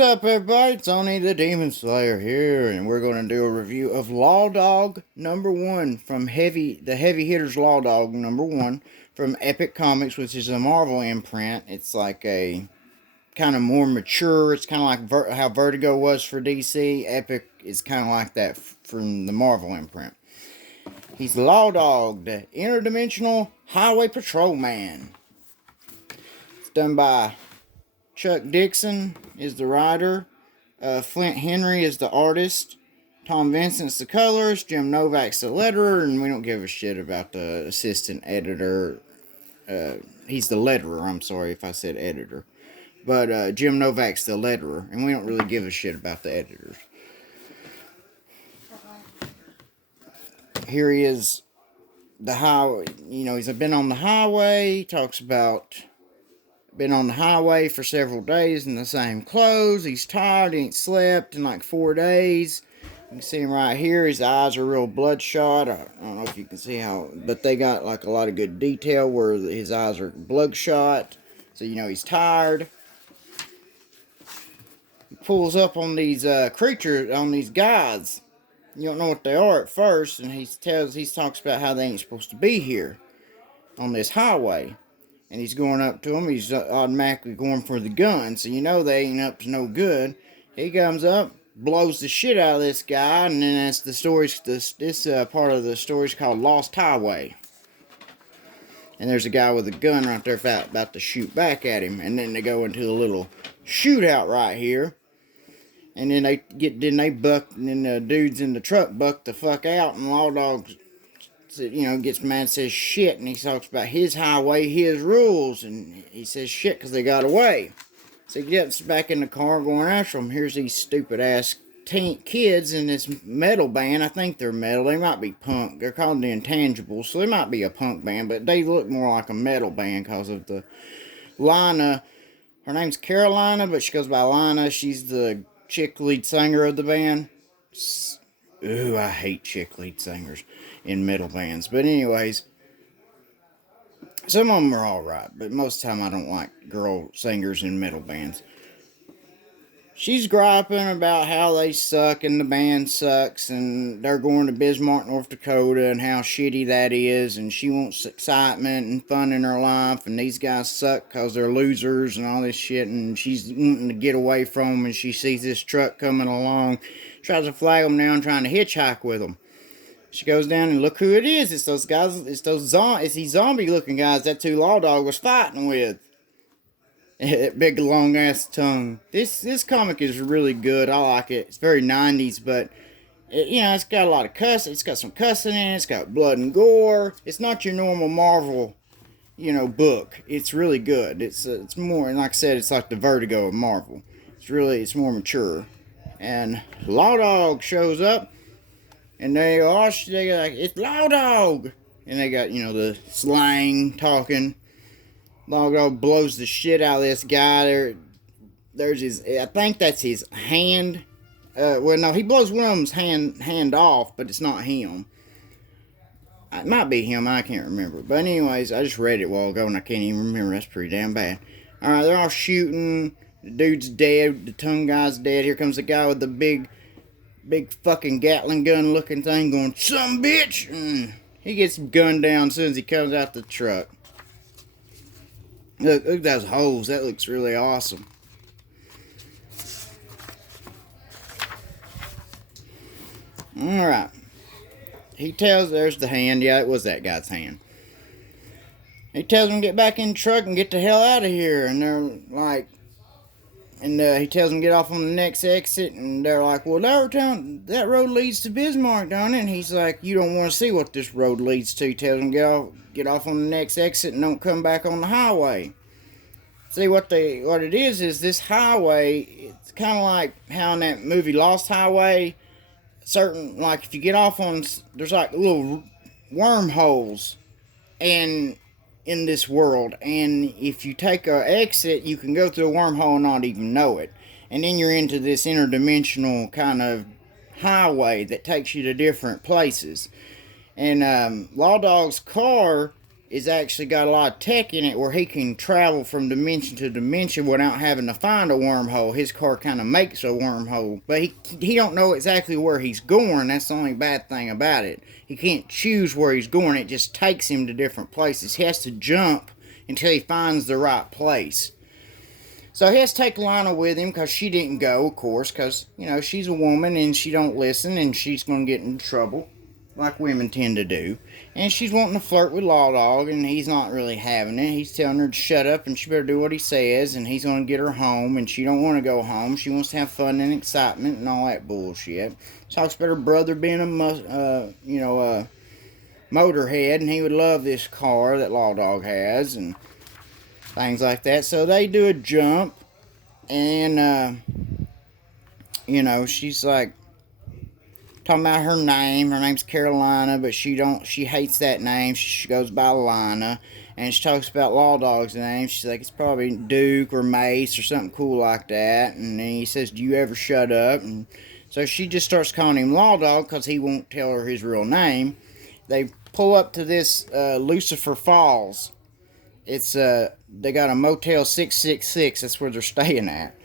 What's up, everybody? It's Oni the Demon Slayer here, and we're going to do a review of Lawdog #1 from the Heavy Hitters Lawdog #1 from Epic Comics, which is a Marvel imprint. It's like a kind of more mature. It's kind of like how Vertigo was for DC. Epic is kind of like that from the Marvel imprint. He's Lawdog, the interdimensional highway patrolman. It's done by Chuck Dixon is the writer. Flint Henry is the artist. Tom Vincent's the colorist. Jim Novak's the letterer. And we don't give a shit about the assistant editor. He's the letterer. I'm sorry if I said editor. But Jim Novak's the letterer. And we don't really give a shit about the editors. Here he is. The highway. You know, he's been on the highway. He talks about been on the highway for several days in the same clothes. He's tired. He ain't slept in like 4 days. You can see him right here. His eyes are real bloodshot. I don't know if you can see how, but they got like a lot of good detail where his eyes are bloodshot. So you know he's tired. He pulls up on these creatures, on these guys. You don't know what they are at first, and he talks about how they ain't supposed to be here on this highway. And he's going up to him. He's automatically going for the gun. So you know they ain't up to no good. He comes up, blows the shit out of this guy. And then that's the story. This part of the story is called Lost Highway. And there's a guy with a gun right there about to shoot back at him. And then they go into a little shootout right here. And then the dudes in the truck buck the fuck out. And Lawdog, you know, gets mad and says shit, and he talks about his highway, his rules, and he says shit because they got away. So he gets back in the car going after them. Here's these stupid ass kids in this metal band. I think they're metal. They might be punk. They're called the Intangibles, so they might be a punk band, but they look more like a metal band because of the Lana. Her name's Carolina, but she goes by Lana. She's the chick lead singer of the band. Ooh, I hate chick lead singers in metal bands. But anyways, some of them are alright, but most of the time I don't like girl singers in metal bands. She's griping about how they suck and the band sucks and they're going to Bismarck, North Dakota and how shitty that is, and she wants excitement and fun in her life, and these guys suck because they're losers and all this shit, and she's wanting to get away from them, and she sees this truck coming along, tries to flag them down, trying to hitchhike with them. She goes down and look who it is. It's those guys. It's these zombie-looking guys that Lawdog was fighting with. That big long-ass tongue. This comic is really good. I like it. It's very 90s, but it's got a lot of cuss. It's got some cussing in it. It's got blood and gore. It's not your normal Marvel, book. It's really good. It's more, and like I said, it's like the Vertigo of Marvel. It's more mature. And Lawdog shows up. And they go like, it's Lawdog! And they got, the slang talking. Lawdog blows the shit out of this guy. There's his, I think that's his hand. Well, no, he blows one of them's hand off, but it's not him. It might be him, I can't remember. But anyways, I just read it a while ago and I can't even remember. That's pretty damn bad. Alright, they're all shooting. The dude's dead. The tongue guy's dead. Here comes the guy with the big fucking Gatling gun looking thing going, some bitch! He gets gunned down as soon as he comes out the truck. Look at those holes. That looks really awesome. Alright. He tells, there's the hand. Yeah, it was that guy's hand. He tells them to get back in the truck and get the hell out of here. And they're like, he tells them to get off on the next exit, and they're like, well, that road leads to Bismarck, don't it? And he's like, you don't want to see what this road leads to. He tells them to get off on the next exit and don't come back on the highway. See, what it is this highway, it's kind of like how in that movie Lost Highway, like if you get off on, there's like little wormholes in this world, and if you take an exit, you can go through a wormhole and not even know it, and then you're into this interdimensional kind of highway that takes you to different places. And Lawdog's car is actually got a lot of tech in it where he can travel from dimension to dimension without having to find a wormhole. His car kind of makes a wormhole, but he don't know exactly where he's going. That's the only bad thing about it. He can't choose where he's going. It just takes him to different places. He has to jump until he finds the right place. So he has to take Lana with him because she didn't go, of course, because, you know, she's a woman and she don't listen and she's going to get in trouble like women tend to do. And she's wanting to flirt with Lawdog, and he's not really having it. He's telling her to shut up and she better do what he says, and he's going to get her home, and she don't want to go home. She wants to have fun and excitement and all that bullshit. Talks about her brother being a motorhead, and he would love this car that Lawdog has, and things like that. So they do a jump, and she's like talking about her name. Her name's Carolina, but she hates that name. She goes by Lana. And she talks about Lawdog's name. She's like, it's probably Duke or Mace or something cool like that. And then he says, do you ever shut up? And so she just starts calling him Lawdog because he won't tell her his real name. They pull up to this Lucifer Falls. It's they got a Motel 666. That's where they're staying at.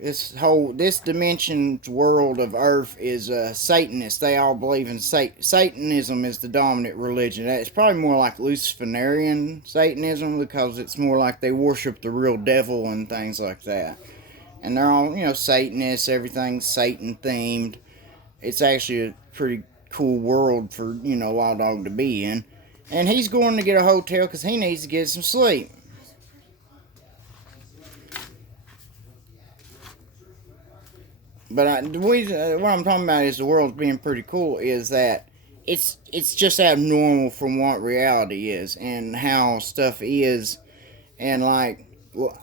This dimension's world of Earth is Satanist. They all believe in Satanism is the dominant religion. It's probably more like Luciferian Satanism because it's more like they worship the real devil and things like that. And they're all, Satanists. Everything's Satan themed. It's actually a pretty cool world for, Lawdog to be in. And he's going to get a hotel because he needs to get some sleep. But what I'm talking about is the world being pretty cool is that it's just abnormal from what reality is and how stuff is. And I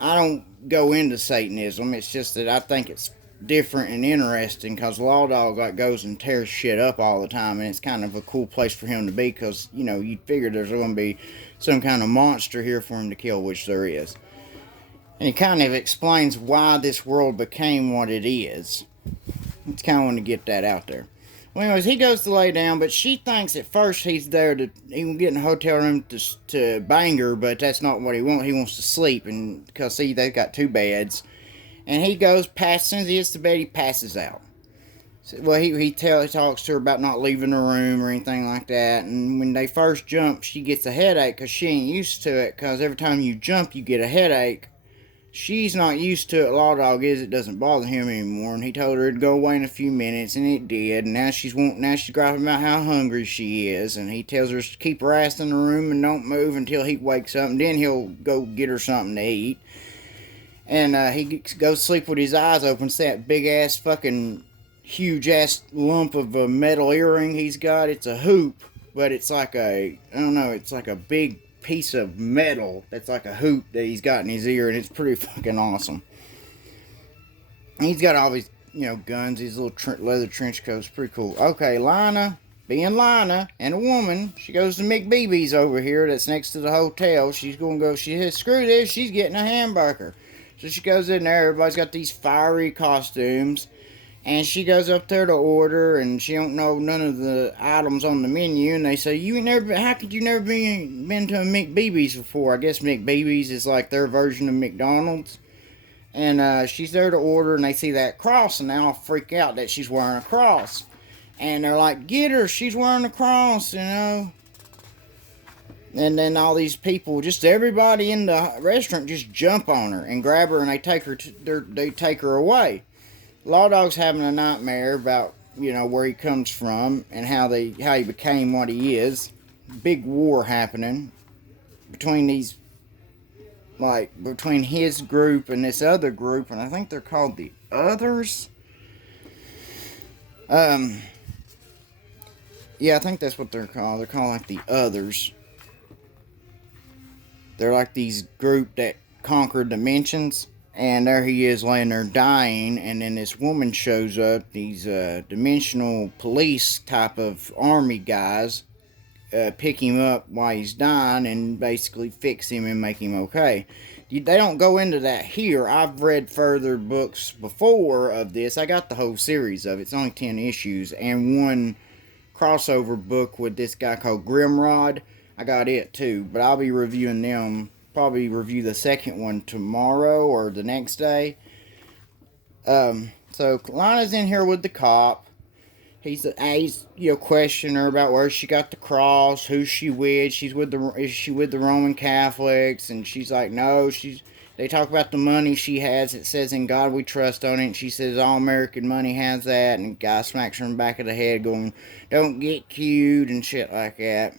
don't go into Satanism. It's just that I think it's different and interesting because Lawdog goes and tears shit up all the time, and it's kind of a cool place for him to be because you'd figure there's going to be some kind of monster here for him to kill, which there is. And he kind of explains why this world became what it is. It's kind of want to get that out there. Well, anyways, he goes to lay down, but she thinks at first he's there to even get in a hotel room to bang her, but that's not what he wants. He wants to sleep, and because see, they've got two beds. And he goes past, as soon as he gets to bed, he passes out. So, well, he talks to her about not leaving the room or anything like that. And when they first jump, she gets a headache because she ain't used to it. Because every time you jump, you get a headache. She's not used to it. Lawdog is. It doesn't bother him anymore. And he told her it'd go away in a few minutes, and it did. And now she's griping about how hungry she is. And he tells her to keep her ass in the room and don't move until he wakes up. And then he'll go get her something to eat. And he goes to sleep with his eyes open. See that big ass fucking huge ass lump of a metal earring he's got? It's a hoop, but it's like it's like a big piece of metal that's like a hoop that he's got in his ear, and it's pretty fucking awesome. And he's got all these, guns, these little leather trench coats. Pretty cool. Okay, Lana, being Lana and a woman, she goes to McBeebe's over here that's next to the hotel. She says, screw this, she's getting a hamburger. So she goes in there, everybody's got these fiery costumes, and she goes up there to order, and she don't know none of the items on the menu, and they say, how could you never been to a McBeebe's before? I guess McBeebe's is like their version of McDonald's. And she's there to order, and they see that cross, and they all freak out that she's wearing a cross. And they're like, get her, she's wearing a cross, And then all these people, just everybody in the restaurant, just jump on her and grab her, and they take her away. Lawdog's having a nightmare about where he comes from and how he became what he is. Big war happening between between his group and this other group, and I think they're called the Others. Yeah, I think that's what they're called. They're called like the Others. They're like these group that conquer dimensions. And there he is laying there dying. And then this woman shows up. These dimensional police type of army guys pick him up while he's dying and basically fix him and make him okay. They don't go into that here. I've read further books before of this. I got the whole series of it. It's only 10 issues. And one crossover book with this guy called Grimrod. I got it too, but I'll be reviewing them. Probably review the second one tomorrow or the next day. So Lana's in here with the cop. He's questioning her about where she got the cross, who she with. Is she with the Roman Catholics? And she's like, no. They talk about the money she has. It says in God we trust on it. And she says all American money has that. And the guy smacks her in the back of the head, going, "Don't get cute" and shit like that.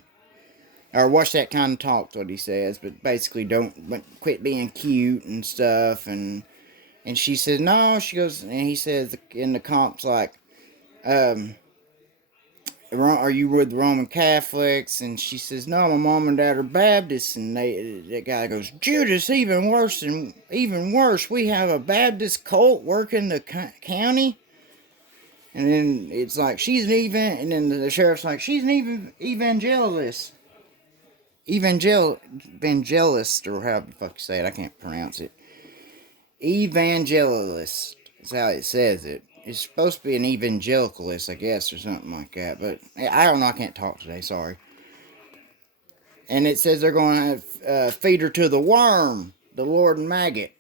Or watch that kind of talk's what he says. But basically, don't quit being cute and stuff. And she says no. She goes, and he says, and the comp's like, are you with the Roman Catholics? And she says, no, my mom and dad are Baptists. And that guy goes, Judas, even worse. We have a Baptist cult working the county. And then it's like, and then the sheriff's like, she's an evangelist, or however the fuck you say it, I can't pronounce it. Evangelist is how it says it. It's supposed to be an evangelicalist, I guess, or something like that. But I don't know. I can't talk today. Sorry. And it says they're going to feed her to the worm, the Lord Maggot.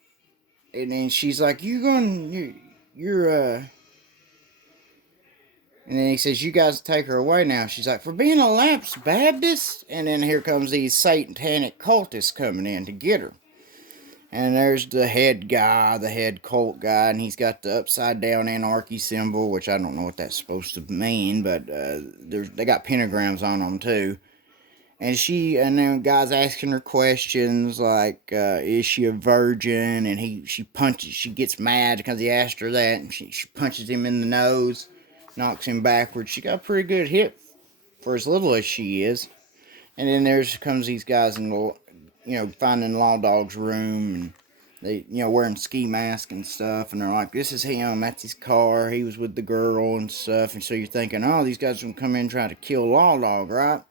And then she's like, you're. And then he says, you guys take her away now. She's like, for being a lapsed Baptist? And then here comes these satanic cultists coming in to get her. And there's the head cult guy, and he's got the upside down anarchy symbol, which I don't know what that's supposed to mean, but they got pentagrams on them too. And then guys asking her questions like, is she a virgin? And she gets mad because he asked her that, and she punches him in the nose, knocks him backwards. She got a pretty good hit for as little as she is. And then comes these guys in finding Lawdog's room, and they, wearing ski masks and stuff, and they're like, this is him, that's his car, he was with the girl and stuff. And so you're thinking, oh, these guys are going to come in and try to kill Lawdog, right?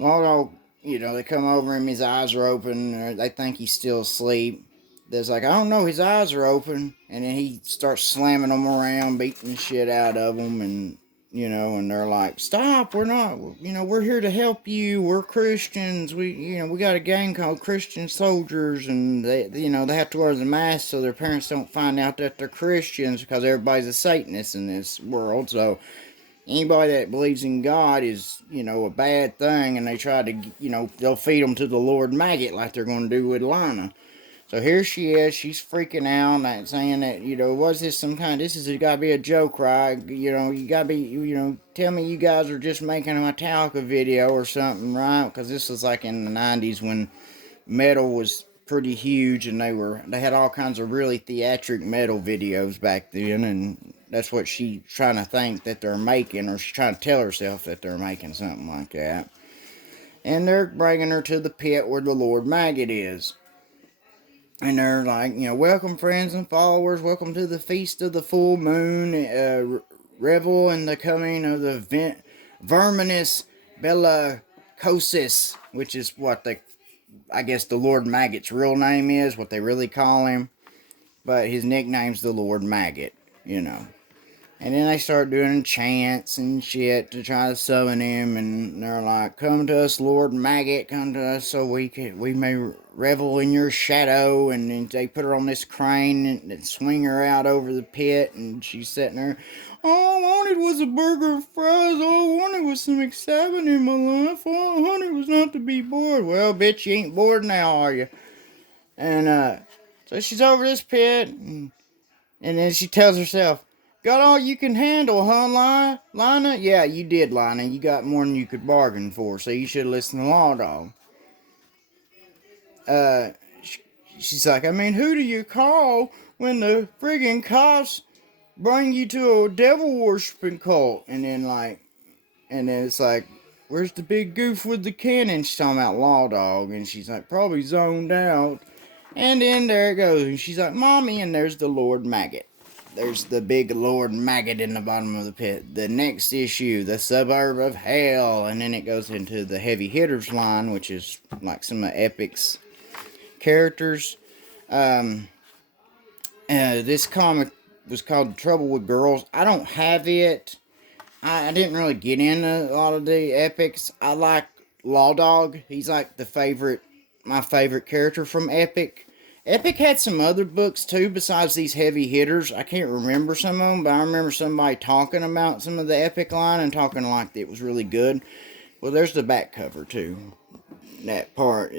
Lawdog, they come over him, his eyes are open, or they think he's still asleep. There's like, I don't know, his eyes are open, and then he starts slamming them around, beating the shit out of them, and and they're like, stop, we're not, we're here to help you, we're Christians, we got a gang called Christian Soldiers, and they have to wear the mask so their parents don't find out that they're Christians, because everybody's a Satanist in this world. So anybody that believes in God is, a bad thing, and they try to, they'll feed them to the Lord Maggot like they're going to do with Lana. So here she is, she's freaking out, and saying that, this has got to be a joke, right? You got to be, tell me you guys are just making a Metallica video or something, right? Because this was like in the 90s when metal was pretty huge, and they had all kinds of really theatric metal videos back then, and that's what she's trying to think that they're making, or she's trying to tell herself that they're making something like that. And they're bringing her to the pit where the Lord Maggot is. And they're like, welcome friends and followers, welcome to the Feast of the Full Moon, revel in the coming of the Verminous Bellicosus, which is what I guess the Lord Maggot's real name is, what they really call him. But his nickname's the Lord Maggot, And then they start doing chants and shit to try to summon him, and they're like, come to us, Lord Maggot, come to us so we may revel in your shadow. And then they put her on this crane and swing her out over the pit, and she's sitting there, all I wanted was a burger and fries, all I wanted was some excitement in my life, all I wanted was not to be bored. Well, bitch, you ain't bored now, are you? And so she's over this pit, and then she tells herself, got all you can handle, huh, Lana? Yeah, you did, Lana. You got more than you could bargain for, so you should listen to Lawdog. She's like, I mean, who do you call when the friggin' cops bring you to a devil-worshipping cult? And then it's like, where's the big goof with the cannon? She's talking about Lawdog, and she's like, probably zoned out. And then there it goes, and she's like, Mommy, and there's the Lord Maggot. There's the big Lord Maggot in the bottom of the pit. The next issue, the suburb of hell. And then it goes into the heavy hitters line, which is like some of Epic's characters. This comic was called Trouble with Girls. I don't have it. I didn't really get into a lot of the Epics. I like Lawdog. He's like my favorite character from Epic. Epic had some other books too besides these heavy hitters. I can't remember some of them, but I remember somebody talking about some of the Epic line and talking like it was really good. Well, there's the back cover too. That part,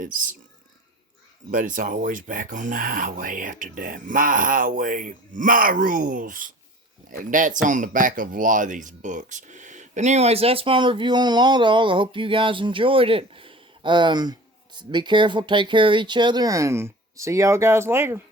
but it's always back on the highway after that. My highway, my rules. And that's on the back of a lot of these books. But anyways, that's my review on Lawdog. I hope you guys enjoyed it. Be careful, take care of each other, and see y'all guys later.